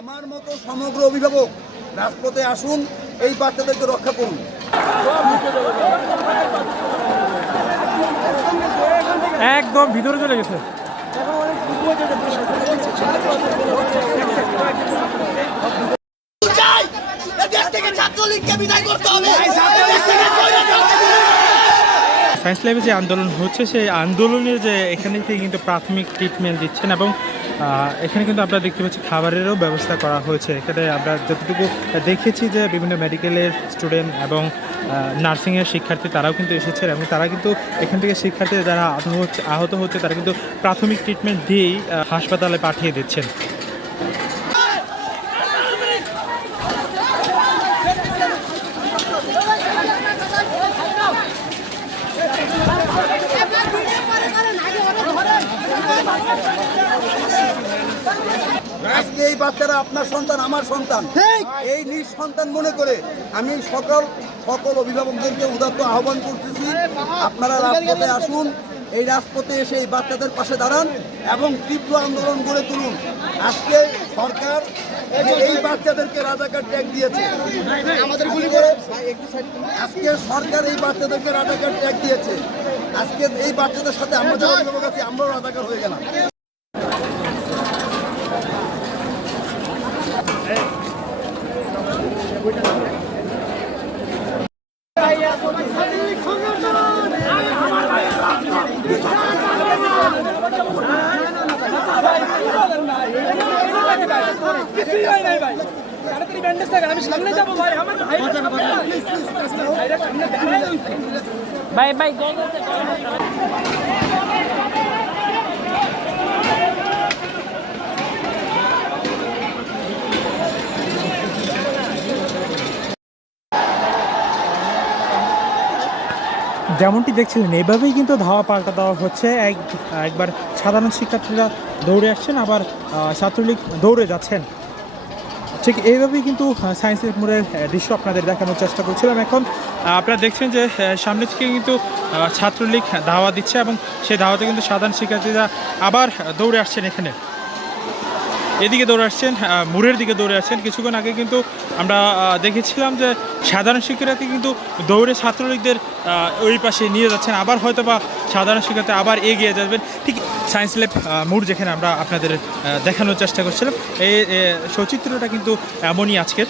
আমার মতো সমগ্র অভিভাবক রাজপথে আসুন, এই বাচ্চাদেরকে রক্ষা করুন। একদম ভিতরে চলে গেছে। সায়েন্স ল্যাবে যে আন্দোলন হচ্ছে সেই আন্দোলনের যে এখানে থেকে কিন্তু প্রাথমিক ট্রিটমেন্ট দিচ্ছেন এবং এখানে কিন্তু আপনারা দেখতে পাচ্ছি খাবারেরও ব্যবস্থা করা হয়েছে। এখানে আমরা যতটুকু দেখেছি যে বিভিন্ন মেডিকেলের স্টুডেন্ট এবং নার্সিংয়ের শিক্ষার্থী তারাও কিন্তু এসেছেন এবং তারা কিন্তু এখান থেকে শিক্ষার্থী যারা আহত হচ্ছে তারা কিন্তু প্রাথমিক ট্রিটমেন্ট দিয়েই হাসপাতালে পাঠিয়ে দিচ্ছেন। আজকে এই বাচ্চারা আপনার সন্তান, আমার সন্তান, এই নিজ সন্তান মনে করে আমি সকল অভিভাবকদেরকে উদাত্ত আহ্বান করতেছি, আপনারা রাজপথে আসুন। এই রাজপথে এসে এই বাচ্চাদের পাশে দাঁড়ান এবং তীব্র আন্দোলন গড়ে তুলুন। আজকে সরকার এই বাচ্চাদেরকে রাজাকার ট্যাগ দিয়েছে, আজকে সরকার এই বাচ্চাদেরকে রাজাকার ট্যাগ দিয়েছে। আজকে এই বাচ্চাদের সাথে আমরা যারা অভিভাবক আছি আমরাও রাজাকার হয়ে গেলাম। ভাই ভাই যেমনটি দেখছিলেন এভাবেই কিন্তু ধাওয়া পাল্টা দেওয়া হচ্ছে। একবার সাধারণ শিক্ষার্থীরা দৌড়ে আসছেন, আবার ছাত্রলীগ দৌড়ে যাচ্ছেন। ঠিক এইভাবেই কিন্তু সায়েন্স মোড়ের দৃশ্য আপনাদের দেখানোর চেষ্টা করছিলাম। এখন আপনারা দেখছেন যে সামনে থেকে কিন্তু ছাত্রলীগ ধাওয়া দিচ্ছে এবং সেই ধাওয়াতে কিন্তু সাধারণ শিক্ষার্থীরা আবার দৌড়ে আসছেন। এখানে এদিকে দৌড়ে আসছেন, মোড়ের দিকে দৌড়ে আসছেন। কিছুক্ষণ আগে কিন্তু আমরা দেখেছিলাম যে সাধারণ শিক্ষার্থী কিন্তু দৌড়ে ছাত্রলীগদের ওই পাশে নিয়ে যাচ্ছেন, আবার হয়তো বা সাধারণ শিক্ষার্থী আবার এগিয়ে যাবেন। ঠিক সায়েন্স ল্যাব মোড় যেখানে আমরা আপনাদের দেখানোর চেষ্টা করছিলাম, এই সচিত্রটা কিন্তু এমনই আজকের।